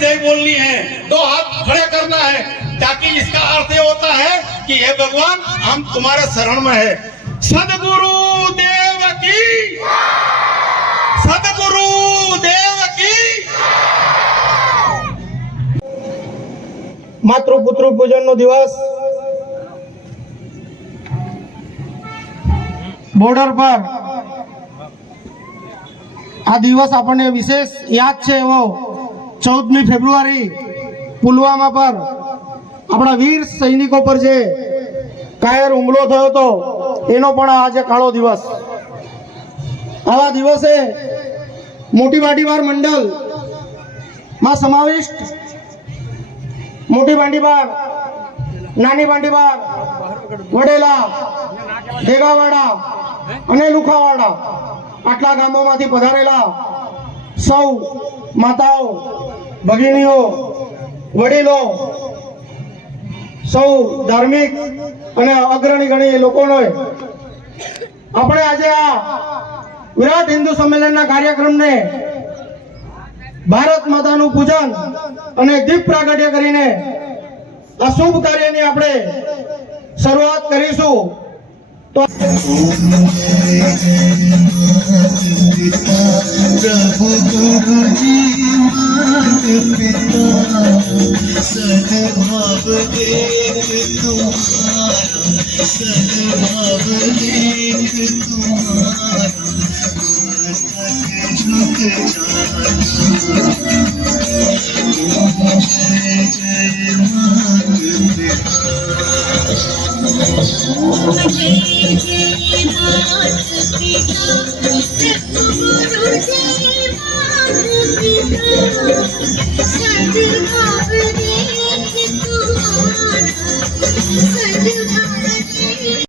जय बोलनी है, 2 हाथ खड़े करना है, ताकि इसका अर्थ ये होता है कि हे भगवान हम तुम्हारे शरण में है। सदगुरु देव की, सदगुरु देव की। માતૃપુત્ર પૂજનનો દિવસ બોર્ડર પર આ દિવસ આપણને વિશેષ યાદ છે એવો 14મી ફેબ્રુઆરી પુલવામા પર આપણા વીર સૈનિકો પર જે કાયર હુમલો થયો હતો એનો પણ આજે કાળો દિવસ। આવા દિવસે મોટી ભાંડીવાર મંડળમાં સમાવિષ્ટ મોટી ભાંડીવાર, નાની ભાંડીવાર, વડેલા, દેગાવાડા અને લુખાવાડા આટલા ગામોમાંથી પધારેલા સૌ માતાઓ, ભગીનીઓ, વડીલો, સૌ ધાર્મિક અને અગ્રણી ગણી લોકોને આપણે આજે આ વિરાટ હિન્દુ સંમેલનના કાર્યક્રમને ભારત માતાનું પૂજન અને દીપ પ્રાગટ્ય કરીને આ શુભ કાર્યની આપણે શરૂઆત કરીશું। તો प्रभु गुरु जी मात पिता सद्भाव देख तुम्हारा, सद्भाव देख तुम्हारा मस्तक झुक जाता। जय जय मात पिता, जय जय मात पिता,